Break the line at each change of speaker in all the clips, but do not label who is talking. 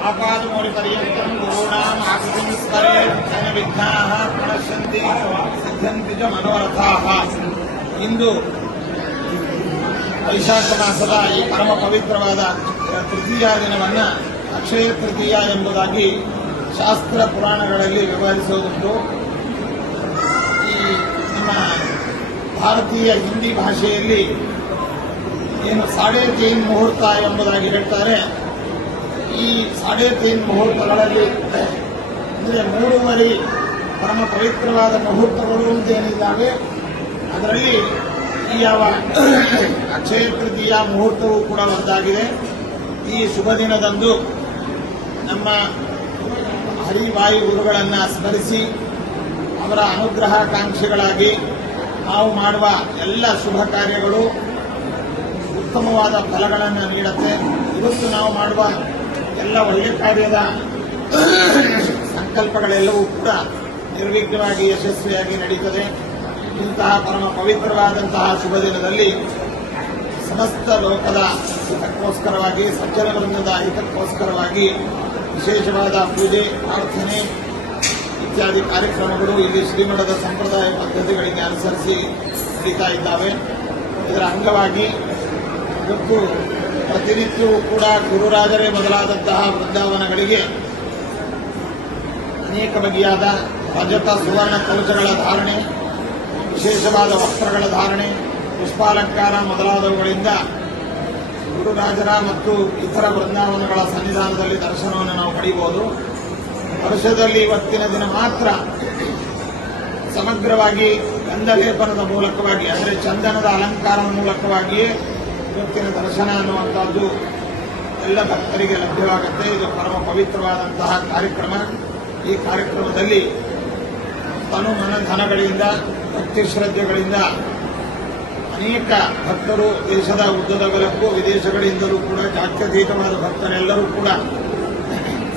आपादमौलिपर्यन्तं गुरूणाम् आकृतिं स्मरेत् तेन विघ्नाः प्रणश्यन्ति ಸಿದ್ಧಂತಿ ಚ ಮನೋರಥಾಹ ಇಂದು ವೈಶಾಖ ಮಾಸದ ಈ ಪರಮ ಪವಿತ್ರವಾದ ತೃತೀಯ ದಿನವನ್ನ ಅಕ್ಷಯ ತೃತೀಯ ಎಂಬುದಾಗಿ ಶಾಸ್ತ್ರ ಪುರಾಣಗಳಲ್ಲಿ ವಿವರಿಸುವುದುಂಟು ಈ ನಮ್ಮ ಭಾರತೀಯ ಹಿಂದಿ ಭಾಷೆಯಲ್ಲಿ ಏನು ಸಾಡೆ ತೀನ್ ಮುಹೂರ್ತ ಎಂಬುದಾಗಿ ಹೇಳ್ತಾರೆ ಈ ಸಾಡೆ ತೀನ್ ಮುಹೂರ್ತಗಳಲ್ಲಿ ಅಂದರೆ ಮೂರುವರೆ ಪರಮ ಪವಿತ್ರವಾದ ಮುಹೂರ್ತಗಳು ಅಂತ ಏನಿದ್ದಾವೆ, ಅದರಲ್ಲಿ ಈ ಯಾವ ಅಕ್ಷಯ ತೃತೀಯ ಮುಹೂರ್ತವೂ ಕೂಡ ಒಂದಾಗಿದೆ. ಈ ಶುಭ ದಿನದಂದು ನಮ್ಮ ಹರಿವಾಯು ಗುರುಗಳನ್ನು ಸ್ಮರಿಸಿ, ಅವರ ಅನುಗ್ರಹಾಕಾಂಕ್ಷಿಗಳಾಗಿ ನಾವು ಮಾಡುವ ಎಲ್ಲ ಶುಭ ಕಾರ್ಯಗಳು ಉತ್ತಮವಾದ ಫಲಗಳನ್ನು ನೀಡುತ್ತೆ. ಇವತ್ತು ನಾವು ಮಾಡುವ ಎಲ್ಲ ಒಳ್ಳೆಯ ಕಾರ್ಯದ ಸಂಕಲ್ಪಗಳೆಲ್ಲವೂ ಕೂಡ ನಿರ್ವಿಘ್ನವಾಗಿ ಯಶಸ್ವಿಯಾಗಿ ನಡೀತದೆ. ಇಂತಹ ಪರಮ ಪವಿತ್ರವಾದಂತಹ ಶುಭ ದಿನದಲ್ಲಿ ಸಮಸ್ತ ಲೋಕದ ಹಿತಕ್ಕೋಸ್ಕರವಾಗಿ ಸಜ್ಜನ ವೃಂದದ ಹಿತಕ್ಕೋಸ್ಕರವಾಗಿ ವಿಶೇಷವಾದ ಪೂಜೆ, ಪ್ರಾರ್ಥನೆ ಇತ್ಯಾದಿ ಕಾರ್ಯಕ್ರಮಗಳು ಇಲ್ಲಿ ಶ್ರೀಮಠದ ಸಂಪ್ರದಾಯ ಪದ್ಧತಿಗಳಿಗೆ ಅನುಸರಿಸಿ ನಡೀತಾ ಇದ್ದಾವೆ. ಇದರ ಅಂಗವಾಗಿ ಇವತ್ತು ಪ್ರತಿನಿತ್ಯವೂ ಕೂಡ ಗುರುರಾಜರೇ ಮೊದಲಾದಂತಹ ವೃಂದಾವನಗಳಿಗೆ ಅನೇಕ ಬಗೆಯಾದ ರಜತ ಸುವರ್ಣ ಕವಚಗಳ ಧಾರಣೆ, ವಿಶೇಷವಾದ ವಸ್ತ್ರಗಳ ಧಾರಣೆ, ಪುಷ್ಪಾಲಂಕಾರ ಮೊದಲಾದವುಗಳಿಂದ ಗುರುರಾಜರ ಮತ್ತು ಇತರ ವೃಂದಾವನಗಳ ಸನ್ನಿಧಾನದಲ್ಲಿ ದರ್ಶನವನ್ನು ನಾವು ಪಡೆಯಬಹುದು ವರ್ಷದಲ್ಲಿ ಇವತ್ತಿನ ದಿನ ಮಾತ್ರ ಸಮಗ್ರವಾಗಿ ಗಂಧಲೇಪನದ ಮೂಲಕವಾಗಿ, ಅಂದರೆ ಚಂದನದ ಅಲಂಕಾರದ ಮೂಲಕವಾಗಿಯೇ ಇವತ್ತಿನ ದರ್ಶನ ಅನ್ನುವಂಥದ್ದು ಎಲ್ಲ ಭಕ್ತರಿಗೆ ಲಭ್ಯವಾಗುತ್ತೆ. ಇದು ಪರಮ ಪವಿತ್ರವಾದಂತಹ ಕಾರ್ಯಕ್ರಮ. ಈ ಕಾರ್ಯಕ್ರಮದಲ್ಲಿ ತನು ಮನಧನಗಳಿಂದ ಭಕ್ತಿ ಶ್ರದ್ಧೆಗಳಿಂದ ಅನೇಕ ಭಕ್ತರು ದೇಶದ ಉದ್ದದಗಲಕ್ಕೂ ವಿದೇಶಗಳಿಂದಲೂ ಕೂಡ ಜಾತ್ಯತೀತವಾದ ಭಕ್ತರೆಲ್ಲರೂ ಕೂಡ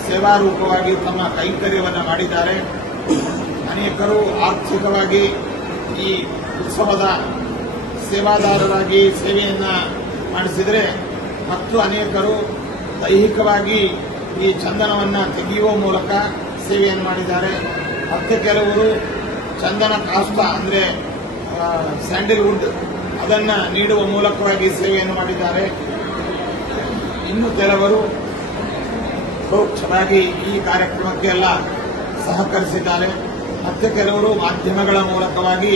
ಸೇವಾರೂಪವಾಗಿ ತಮ್ಮ ಕೈಂಕರ್ಯವನ್ನು ಮಾಡಿದ್ದಾರೆ. ಅನೇಕರು ಆರ್ಥಿಕವಾಗಿ ಈ ಉತ್ಸವದ ಸೇವಾದಾರರಾಗಿ ಸೇವೆಯನ್ನ ಮಾಡಿಸಿದರೆ ಮತ್ತು ಅನೇಕರು ದೈಹಿಕವಾಗಿ ಈ ಚಂದನವನ್ನು ತೆಗೆಯುವ ಮೂಲಕ ಸೇವೆಯನ್ನು ಮಾಡಿದ್ದಾರೆ. ಮತ್ತೆ ಕೆಲವರು ಚಂದನ ಕಾಸ್ಪ ಅಂದರೆ ಸ್ಯಾಂಡಲ್ವುಡ್ ಅದನ್ನು ನೀಡುವ ಮೂಲಕವಾಗಿ ಸೇವೆಯನ್ನು ಮಾಡಿದ್ದಾರೆ. ಇನ್ನು ಕೆಲವರು ಪರೋಕ್ಷವಾಗಿ ಈ ಕಾರ್ಯಕ್ರಮಕ್ಕೆ ಎಲ್ಲ ಸಹಕರಿಸಿದ್ದಾರೆ. ಮತ್ತೆ ಕೆಲವರು ಮಾಧ್ಯಮಗಳ ಮೂಲಕವಾಗಿ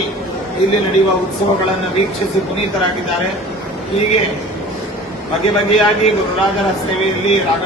ಇಲ್ಲಿ ನಡೆಯುವ ಉತ್ಸವಗಳನ್ನು ವೀಕ್ಷಿಸಿ ಪುನೀತರಾಗಿದ್ದಾರೆ. ಹೀಗೆ ಬಗೆ ಬಗೆಯಾಗಿ ಗುರುರಾಜರ ಸೇವೆಯಲ್ಲಿ ರಾಘವ